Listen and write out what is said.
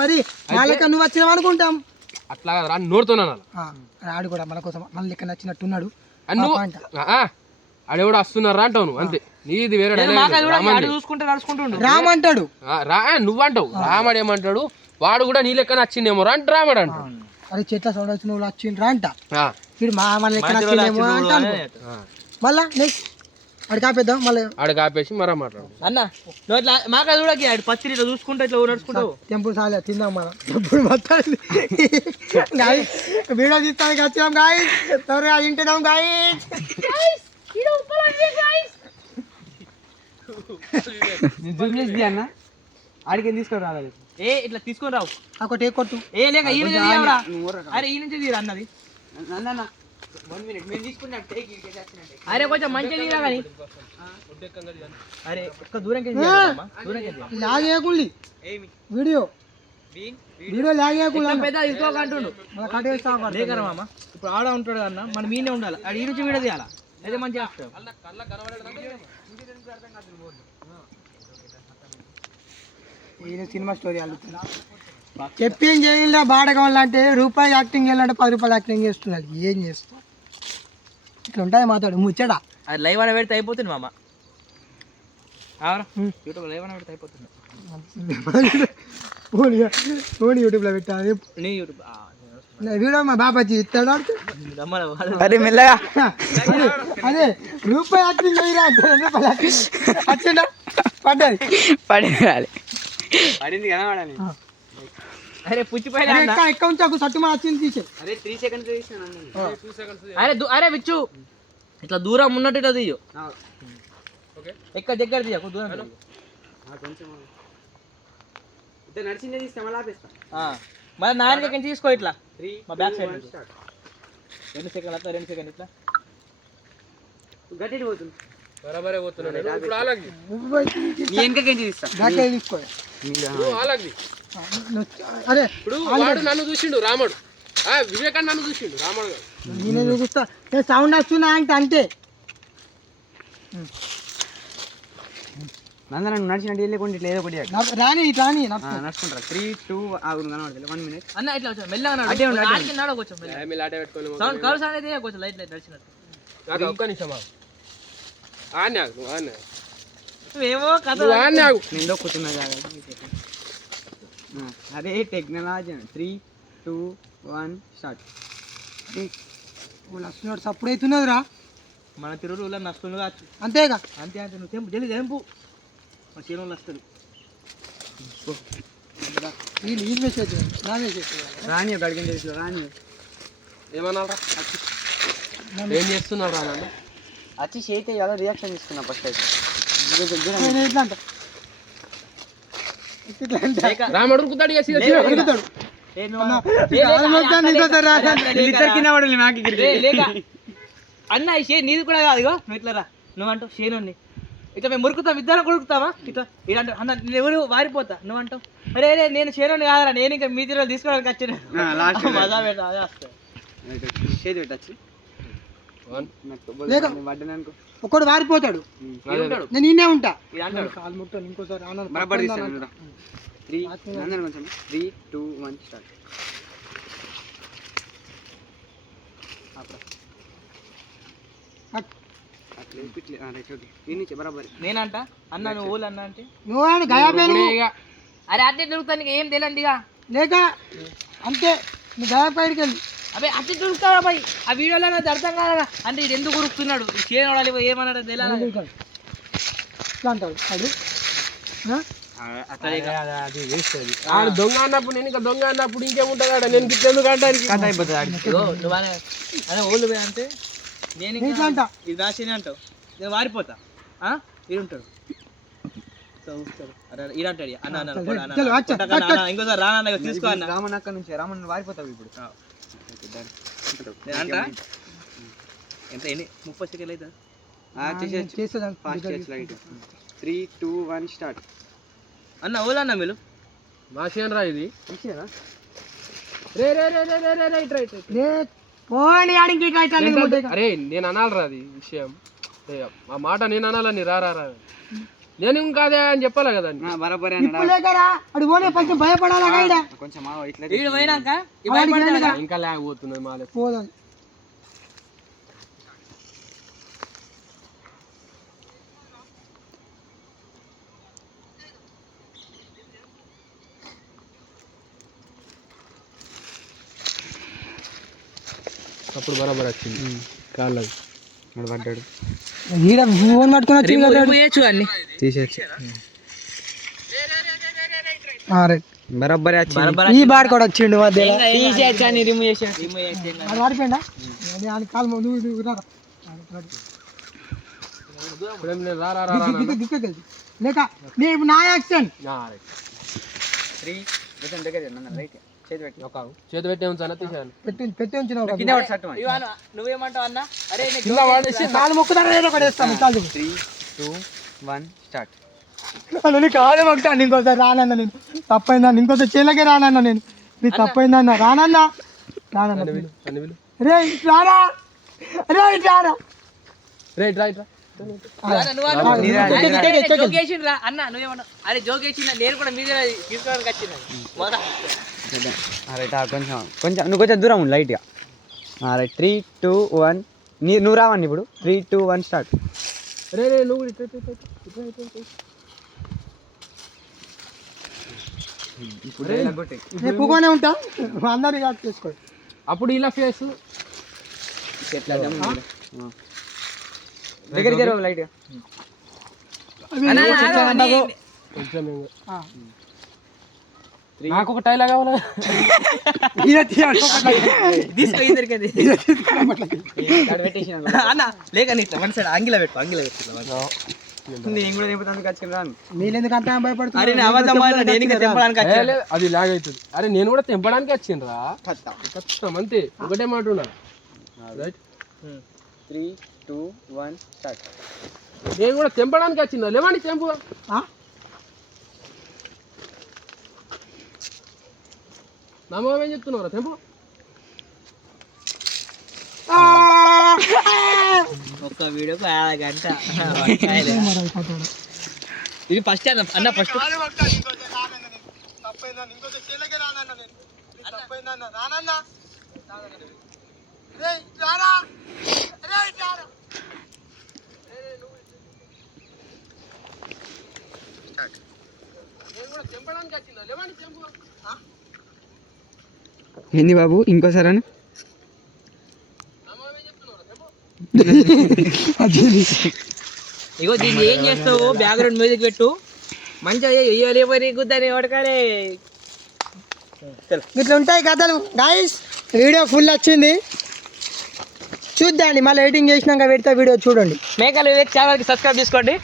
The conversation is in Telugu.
మరి వాళ్ళకి నువ్వు వచ్చినావు అనుకుంటాం. అట్లా రా నోడుతున్నాను ఆడు కూడా మన కోసం మన లెక్క నచ్చినట్టున్నాడు. ఆడెవడు వస్తున్నారా అంటావు నువ్వు అంతే. నీది వేరే రామంటాడు. నువ్వంటావు రామడు ఏమంటాడు, వాడు కూడా నీ లెక్క నచ్చిందేమో రా అంటే రామడు అంటాడు. అరే చెట్ల సౌండ్ వచ్చిన వాళ్ళు వచ్చిండ్రా అంట, వీడు మన లెక్క నచ్చిందేమో అంట. మళ్ళా నెక్స్ట్ అడిగి ఆపేద్దాం, మళ్ళీ ఆడికి ఆపేసి మరా మాట్లాడు అన్న. మాకు చూడకి పత్రి ఇట్లా చూసుకుంటా ఇట్లా నడుచుకుంటావు. టెంపుల్ సాలే తిందాం మనం. టెంపుల్ మొత్తం వీడియో తీస్తానికి వచ్చాం గాయస్, త్వరగా తింటున్నాం గాయస్. అన్న ఆడికి తీసుకొని రాలేదు. ఇట్లా తీసుకొని రావు ఒకటి కొట్టు. లేక అరే ఈ నుంచి తీరా అన్నది. అరే కొంచెం మంచిగా తీరా కానీ. అరే ఒక్క దూరం లాగేయకుండి వీడియో వీడియో లాగేయకుండా పెద్ద తీసుకోకంటుండు. మామ ఇప్పుడు ఆడ ఉంటాడు అన్న, మన మీనే ఉండాలి. ఆడ ఈ నుంచి వీడియో తీయాలా అయితే మంచిగా సినిమా స్టోరీ అల్లుతున్నా. చెప్పింగ్ చేయాల బాడ కావాలంటే రూపాయి యాక్టింగ్ చేయాలంటే 10 రూపాయలు యాక్టింగ్ చేస్తున్నాడు. ఏం చేస్తా ఇట్లా ఉంటుంది మాట్లాడు ముచ్చడా. అది లైవ్ అని పెడితే అయిపోతుంది మామ. యూట్యూబ్ లైవ్ అని పెడితే అయిపోతుంది. ఫోన్ యూట్యూబ్లో పెట్టాలి. వీడియో మా బాబాజీ ఇస్తాడు. అరే మెల్లగా అదే రూపాయి యాక్టింగ్ చేయరా వచ్చిందా పడ్డది పడింది కనబడాలి. అరే పుచ్చిపోయి ఎక్క ఉంచాకు సట్టు మన వచ్చింది తీసే. అరే 3 సెకండ్స్ అరే అరే విచ్చు ఇట్లా దూరం ఉన్నట్టు ఇట్లా తీయు. ఎక్కడ దగ్గర తీయకు దూరం నడిచిందే తీస్తే మళ్ళీ ఆపేస్తా. మరి 9 సెకండ్స్ తీసుకో ఇట్లా మా బ్యాక్ సైడ్ 2 సెకండ్లు అట్లా 2 సెకండ్ ఇట్లా గట్టి పోతుంది. బరాబరే పోతున్నాడు. ఇప్పుడు ఆలగ్గి ఎంకకెంచి తీస్తా గట్టి తీసుకో. ఆలగ్గి అరే ఇప్పుడు వాడు నన్ను చూసిండు రాముడు, వివేకాన్ని నన్ను చూసిండు రాముడు. నేనే చూపిస్తా. నేను సౌండ్ వస్తున్నా అంటే అంతే. నందన నడిచినట్టు వెళ్ళకుండా ఇట్లా ఏదో ఒకటి రాని రాని నడుచుకుంటారా. 3 2 కనబడలేదు 1 మినిట్ అన్న ఇట్లా వచ్చా మెల్లగా సౌండ్ కర్వ్స్ అనేది కొంచెం లైట్ లైట్ నడిచినట్టు. నాకు ఒక్క నిమిషం ఏమో కథ నేను కూర్చున్నా అదే టెక్నాలజీ. 3 2 1 స్టార్ట్. వస్తున్నాడు సప్పుడు అవుతున్నదిరా. మన తిరువులో నస్తుంది కావచ్చు. అంతేగా అంతే అంటే నువ్వు తెంపు జల్లి తెంపు మన చేనులో వస్తుంది. రాని అడిగిన చేసి రాని ఏమన్నా ఏం చేస్తున్నావు రా నన్ను వచ్చి చేయితే ఎలా రియాక్షన్ తీసుకున్నా ఫస్ట్ అయితే రాముడు ఉరుకుతాడు అన్న నీది కూడా కాదు. నువ్వు ఇట్లా రా, నువ్వంటావు షేను ఇట్లా మేము మురుకుతాం, ఇద్దరం కొడుకుతావా ఇట్లా ఇలాంటి అన్న ఎవరు వారిపోతా నువ్వంటావు. అరే అరే నేను షేను కాదరా, నేను ఇంకా మీ తీరు తీసుకోవడానికి వచ్చాను. మజా పెట్ట అదే వస్తుంది పెట్టచ్చు. ఒకడు వారిపోతాడు, నేను ఈయనే ఉంటా. 3 2 1 స్టార్ట్. నేనంట అన్న నువ్వు ఊళ్ళు అన్న అంటే నువ్వు గయాపేరు. అరే అట్లే దొరుకుతాను ఏం తెలియదుగా లేక అంతే. నువ్వు గయాపేరుకి వెళ్ళి అదే అట్లా దొరుకుతావా బాయ్. ఆ వీడియోలో నాకు అర్థం కాదుగా. అంటే ఇది ఎందుకు ఉరుకుతున్నాడు, చేయనోడాలి ఏమన్నాడు తెలియాలి దొంగ అన్నప్పుడు నేను ఇంకా దొంగ అన్నప్పుడు ఇంకేముంటా నేను గిట్లెందుకు అంటానికి అదే ఓళ్ళు పోయి అంటే నేను ఇది రాసి అంటావు నేను వారిపోతా. ఇది ఉంటాడు ఇదంటాడు అన్న ఇంకోసారి రానా తీసుకో అన్న. రామన్ అక్కడ నుంచి రామన్ వారిపోతావు ఇప్పుడు. నేను అంట ఎంత ఎన్ని 30 సెకండ్లు అవుతుంది. 3 2 1 స్టార్ట్. అన్న ఓలన్నా మీరు మాషేన్ రా ఇది అరే నేను అనాలరా అది విషయం. ఆ మాట నేను అనాలని రా నేను ఇంకా అదే అని చెప్పాలి కదా బరాబర్ ఇప్పుడు లేకరా అడు పోనే ఫస్ట్ భయపడాలా కాయడా కొంచెం ఇట్లా వీడు పోయినాక ఇంకా లేకపోతున్నది మాలే పోదాం అప్పుడు బరాబర్ వచ్చింది కాళ్ళకి పడ్డాడు ఈడ ఫోన్ పట్టుకొని వచ్చి అన్ని తీసేసి బరాబర్ ఈ బాడ్ కూడా వచ్చిండు మధ్యలో తీసేయచ్చు అని రిమూవ్ చేసి అది వాడిపోయిందా అని కాలు నువ్వు రా లేక నేను నా యాక్షన్ చేతి పెట్టి ఉంచాను తీసాను పెట్టి ఉంచినావు నువ్వేమంటావు అన్న అరే కింద వాడేసి కాలు మొక్కుతారా ఏదో ఒకటి వేస్తాను కాలు 3, 2, 1 స్టార్ట్ కాదే మొక్కుతాను ఇంకోసారి రానన్న నేను తప్పైందన్న ఇంకోసారి చేలకే రానన్న నేను నీకు తప్పైందన్న రానన్నా రానన్న రే రారా రే రారా రైట్ రైట్ జోకేసిండ్రా అన్న నువ్వేమన్నా అరే జోకేసిందా నేను కూడా మీద తీసుకోవడానికి వచ్చిన రైట్ కొంచెం నువ్వు కొంచెం దూరం ఉండు లైట్గా రైట్ 3, 2, 1 నువ్వు రావండి ఇప్పుడు 3, 2, 1 స్టార్ట్ రే రే నువ్వు ఎక్కువగానే ఉంటా అందరు యాడ్ చేసుకోండి అప్పుడు ఇలా ఫేస్ దగ్గర జరగ లైట్గా కొంచెం నాకు ఒక టైలా కావాలి తీసుకో ఇద్దరికది అన్న లేక ఇట్లా వన్ సైడ్ అంగిల పెట్టు నేను కూడా తెంపుతాను ఖచ్చితంగా రాను మీరెందుకు అంత భయపడుతున్నారు అరే అబద్ధం నేను ఇంకా తెంపడానికి వచ్చాను అది లాగ్ అవుతుంది అరే నేను కూడా తెంపడానికి వచ్చిండ్రా ఖచ్చితం అంతే ఒకటే మాట ఉన్నారు రైట్ 3, 2, 1 స్టార్ట్ నేను కూడా తెంపడానికి వచ్చిందా లేవండి తెంపు నమ్మకం ఏం చెప్తున్నారా తెంపు ఒక్క వీడియోకి గంట ఇది ఫస్ట్ అన్న ఫస్ట్ తెంపడానికి వచ్చిందా లేవండి తెంపు ఏంది బాబు ఇంకోసారి అని ఇగో దీన్ని ఏం చేస్తావు బ్యాక్గ్రౌండ్ మ్యూజిక్ పెట్టు మంచిగా ఇయ్యాలి పోయి గుద్దని పడకాలే ఇట్లా ఉంటాయి కథలు గైస్ వీడియో ఫుల్ వచ్చింది చూద్దాండి మళ్ళీ ఎడిటింగ్ చేసినాక పెడితే వీడియో చూడండి మేకలు ఛానల్కి సబ్స్క్రైబ్ చేసుకోండి